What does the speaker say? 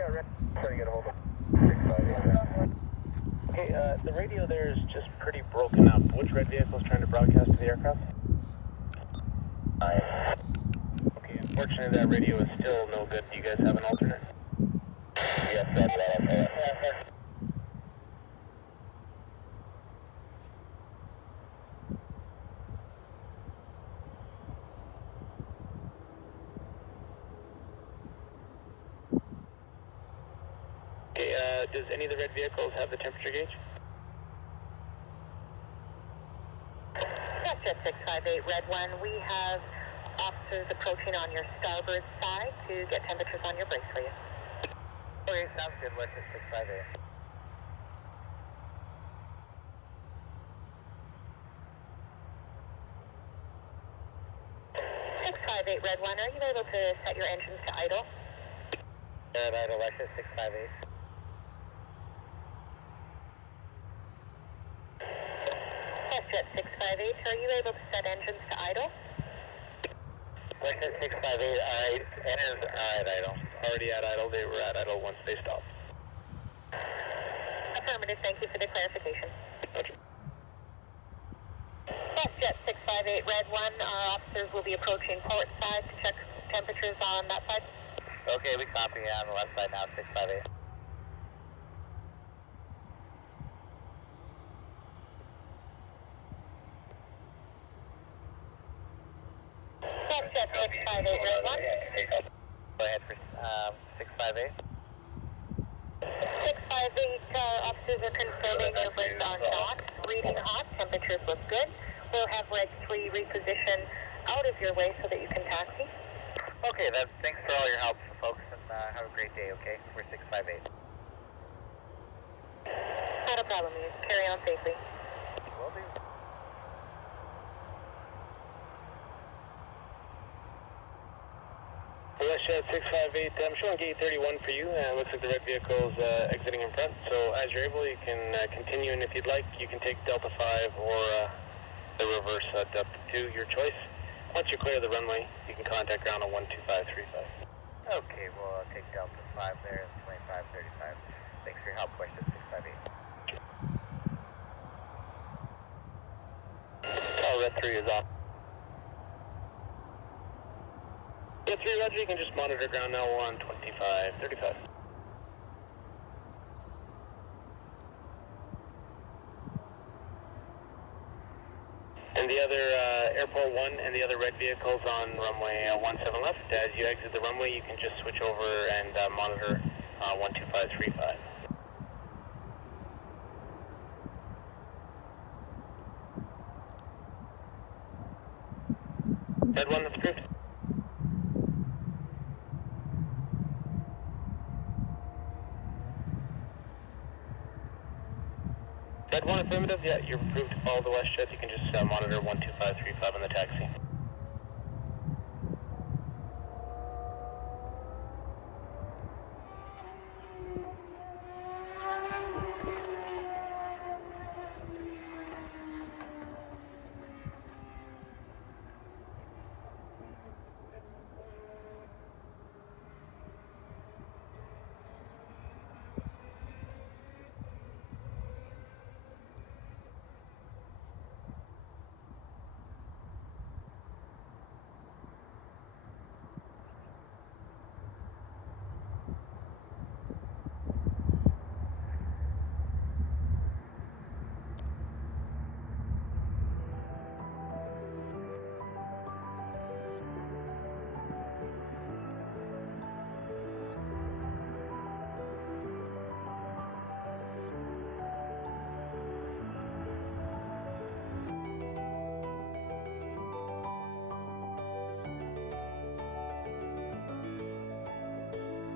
Yeah, right. Trying to get a hold of 658. Okay, the radio there is just pretty broken up. Which red vehicle is trying to broadcast to the aircraft? Okay, unfortunately that radio is still no good. Do you guys have an alternate? Yes, that's right. Okay, does any of the red vehicles have the temperature gauge? WestJet 658, Red 1, we have officers approaching on your starboard side to get temperatures on your brakes for you. Okay, sounds good. WestJet 658. 658, Red 1, are you able to set your engines to idle? Idle, WestJet 658. WestJet 658, are you able to set engines to idle? WestJet 658, alright, engines are at idle. Already at idle. They were at idle once they stopped. Affirmative, thank you for the clarification. Okay. WestJet 658, Red 1, our officers will be approaching port side to check temperatures on that side. Okay, we copy on the left side now, 658. WestJet 658, Red 1. Go ahead for 658. 658, officers are confirming your brakes are not reading hot. Temperatures look good. We'll have Red 3 reposition out of your way so that you can taxi. Okay, then thanks for all your help, folks, and have a great day, okay? We're 658. Not a problem. You carry on safely. Will do. WestJet 658, I'm showing gate 31 for you. Looks like the red vehicle's exiting in front. So as you're able, you can continue, and if you'd like, you can take Delta 5 or the reverse Delta 2, your choice. Once you clear the runway, you can contact ground on 12535. Okay, we'll take Delta 5 there and 2535. Thanks for your help, WestJet 658. Oh, red 3 is off. Red 3, Roger, you can just monitor ground now on 2535. And the other Airport 1 and the other red vehicles on runway 17 left. As you exit the runway, you can just switch over and monitor 12535. Red 1, that's approved. Red 1 affirmative, yeah, you're approved to follow the WestJet. You can just monitor 12535 on the taxi.